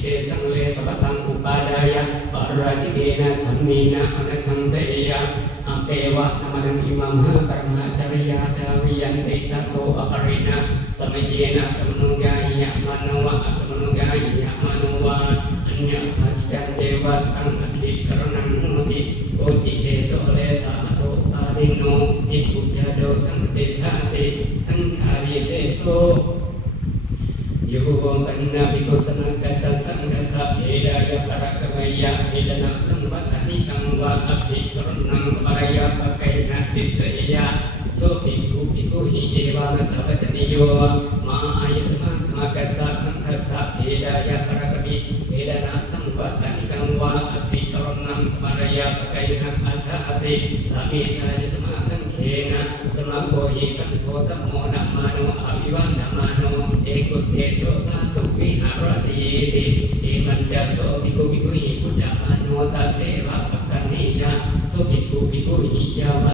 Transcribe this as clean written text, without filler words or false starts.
เตสังเลสวัตังอุปาดายะปาราชิเกนะธรรมีนะอนัตถังเสยะอเปวะธรรมนังอิมัมหะปรมาจริยาจาวิยันติทัตโตอปรินะสมัยเยนะสมนุกายะมโนวะสมนุกายะมโนวะอัญญภาจิจันเจวะตังอธิกรณังมุติโกติเตโสเลสาโตปาริโนอิปุจจโดสัมติทาติสังขาริเสโสโยปันนาภิกขุสนังกัสสังกัสสะเพดายะปะระกะมยะเพดนะสังวัฏนิกังวะอภิกรณังปะระยะปะไกนะติเสยะโสภิกขุภิกขุหิเอวะนะสัพพะนิโยมาอายสมาสมากัสสะสังกัสสะเพดายะปะระกะมิเพดนะสังวัฏนิกังวะอภิกรณังปะระยะปะไกนะอัฏฐะสิสามีนายสมาสังเขนะสมาโพหิสังโฆสัมโมนะมาโนอภิวานะมาโนเอกุเตโสภาสุวิหารติติเอมันจะโสภิกขุภิกขุหิพุทธะมโนตะเทวะปัตตานิยะโสภิกขุภิกขุหิยาวะ